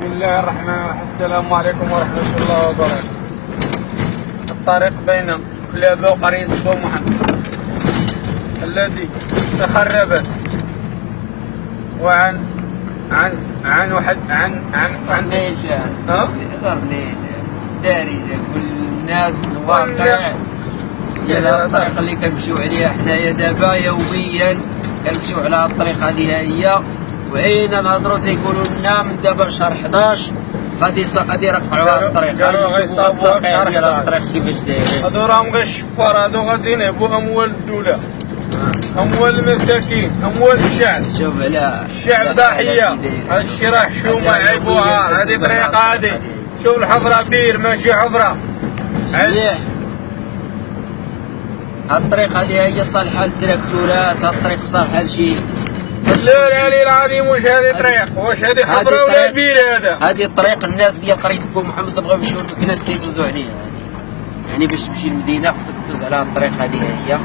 بسم الله الرحمن الرحيم. السلام عليكم ورحمة الله وبركاته. الطريق بين كلابة وقرية بو محمد الذي تخربت وعن عن عن واحد عن ليش اعذر ليش دارجة كل الناس الواقع هذا الطريق اللي كنمشيو عليها حنايا دابا يوميا كنمشيو على الطريق هذه هي، وعينا نهضروا تيقولوا لنا من دابا شهر 11 غادي يرقعوا هذا الطريق، غادي يشوفوا الترقيع ديال هذا الطريق كيفاش داير. هادو راهم غير الشفار، هادو غادي ينهبوا اموال الدولة، اموال المساكين، اموال الشعب. شوف على الشعب ضحية، هاد الشي راه حشومة عيبوها، هادي طريقة هادي. شوف الحفرة بير ماشي حفرة. مليح هاد الطريق هذه هي صالحة للتراكتورات، هاد الطريق صالحة لشي. لا العلي العظيم واش هذه طريق؟ واش هذه حفرة ولا بير هذا؟ هذه الطريق الناس ديال قرية بو محمد بغاو يمشيو للكناس تيدوزو عليها، يعني باش تمشي للمدينة خصك دوز على هاد الطريق هذه هي.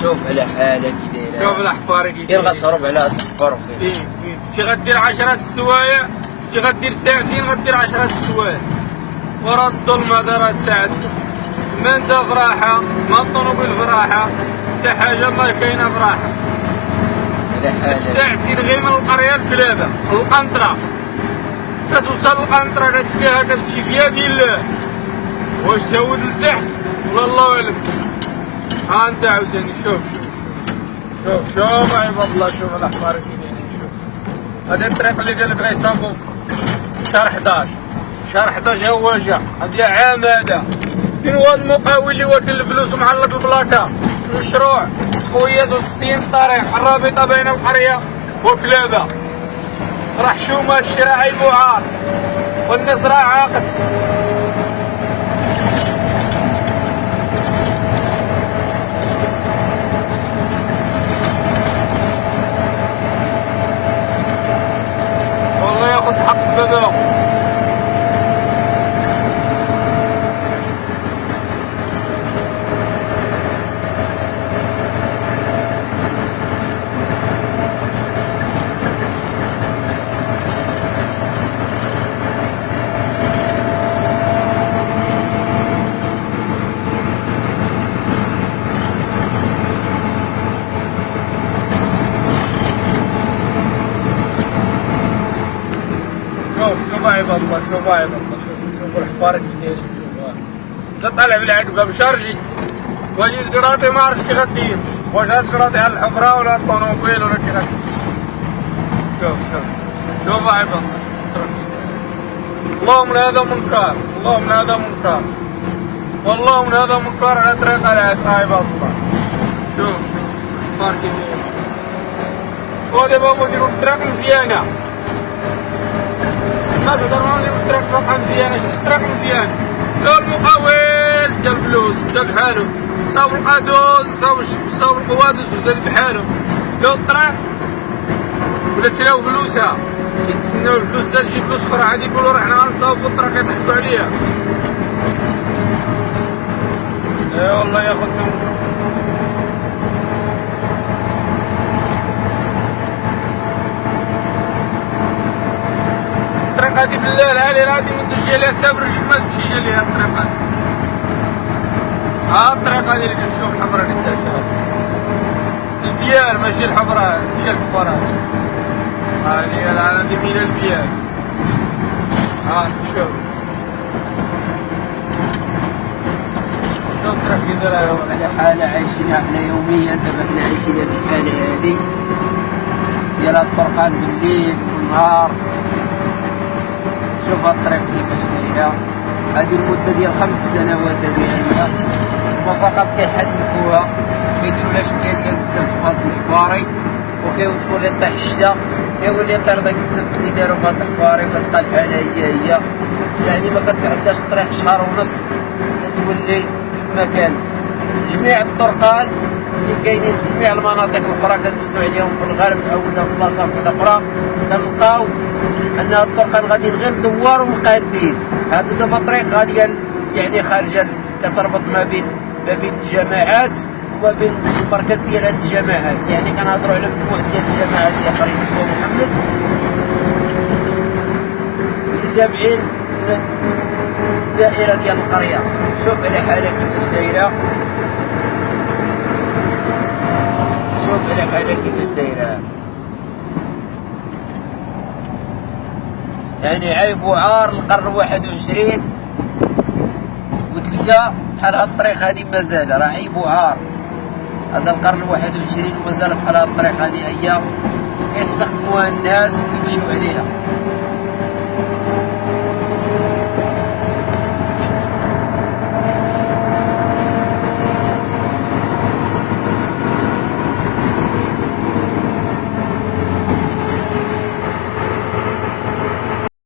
شوف على حالة كي دايرة، شوف الحفار كي فين غتصرف على هاد الحفر فين؟ شي غدير 10 السوايع، شي غدير ساعتين غدير 10 السوايع، ورا الظلم هذا راه تعد. ما انت فراحة، ما الطوموبيل فراحة، حتى حاجة ما كاينة فراحة. على حالة ساعتين غير من القرية لكلابة، القنطرة. كتوصل للقنطرة كتلقاها كتمشي فيها ديال واش تهود لتحت ولا الله أعلم. ها انت عاوتاني شوف عباد الله، شوف الاحمر كي دايرين. شوف هذه الطريق اللي قال لك غيصاوبوا شهر 11. شهر 11 هو جا، هذا عام هذا. فين هو المقاول اللي واكل الفلوس ومعلق البلاكه؟ المشروع تقويات وتسيين الطريق، الرابطه بين القريه وكلابه. راه حشومه هاد الشي راه عيب وعار، والناس راه عاقس. والله ياخذ حق بابا. شوف عباد الله، شوف عباد الله، شوف الحفار كي دايرين. شوف انت طالع بالعدوى بشارجي واجي زقراطي ما عرفتش كي غدير، واش هاد زقراطي على الحفرة ولا الطوموبيل ولا كي غدير. شوف عباد الله، اللهم من هذا منكر، اللهم من هذا منكر، والله من هذا منكر على طريق عباد الله. شوف الحفار كي دايرين. ودابا نديرو الطريق مزيانة، ما تهضر معاهم الطريق فوقها مزيانة. شنو الطريق مزيان؟ لا المقاول دا الفلوس دا بحالو، صاوب القادوز صاوب القوادس وزاد بحالو. لا الطريق ولا كلاو فلوسها، كيتسناو الفلوس حتى تجي فلوس اخرى عاد يقولوا راه حنا غنصاوبوا الطريق يضحكوا عليها. اي والله يا خدام. الطريق هادي بالله العلي العظيم ما تمشي عليها حتى برجلك ما تمشيش عليها الطريق هادي. ها الطريق هادي اللي كنشوف الحمراء اللي دارتها البيار ماشي الحمراء، ماشي الكفار. هادي هادي مينا البيار. ها شوف الطريق كي دايرها. على حالة عايشينها حنا يوميا. دابا حنا عايشين هاد الحالة هادي ديال هاد الطرقان بالليل والنهار. شوف هاد الطريق كيفاش دايرة، هادي المدة ديال 5 سنوات هادي هي، هما فقط كيحنكوها كيديرو لها شوية ديال الزفت في هاد الحفاري، وكيوقفوا لي طيح الشتا كيولي يطير داك الزفت اللي دارو في هاد الحفاري. كتبقى الحالة هي يعني ما كتعداش الطريق شهر ونص تتولي كيف ما كانت. جميع الطرقان اللي كاينين في جميع المناطق الاخرى كندوزو عليهم في الغرب او في بلاصه اخرى كنلقاو ان الطرقان غاديين غير مدوار ومقادين. هادو دابا طريق غاديه يعني خارجه كتربط ما بين الجماعات وما بين المركز ديال هاد الجماعات، يعني كنهضروا على مجموع ديال الجماعات ديال قرية بو تابعين الدائرة ديال القرية. شوف على حالها كيفاش دايرة، شوف على حالها كيفاش دايرة، يعني عيب وعار القرن 21 وتلقى بحال هاد الطريق هادي مازال راه عيب وعار. هذا القرن 21 ومازال بحال هاد الطريق هادي هي كيستخدموها الناس وكيمشيو عليها.